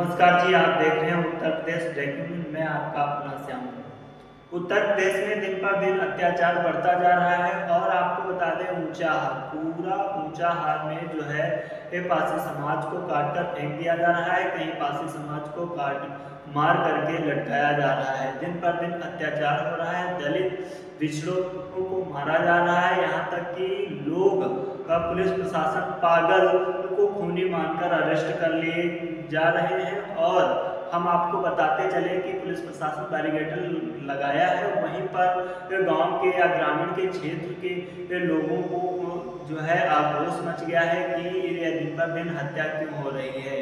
नमस्कार जी, आप देख रहे हैं उत्तर प्रदेश ब्रेकिंग न्यूज। मैं आपका अपना श्याम हूं। उत्तर प्रदेश में दिन पर दिन अत्याचार बढ़ता जा रहा है और आपको बता दें पूरा ऊंचाहार में जो है ये पासी समाज को काट कर फेंक दिया जा रहा है। कहीं पासी समाज को मार करके लटकाया जा रहा है। दिन पर दिन अत्याचार हो रहा है। दलित पिछड़ों को मारा जा रहा है। यहाँ तक कि लोग का पुलिस प्रशासन पागल को खूनी मानकर अरेस्ट कर लिए जा रहे हैं। और हम आपको बताते चले कि पुलिस प्रशासन बैरिकेड लगाया है, वहीं पर गांव के या ग्रामीण के क्षेत्र के लोगों को जो है आक्रोश मच गया है कि ये दिन पर दिन हत्या क्यों हो रही है।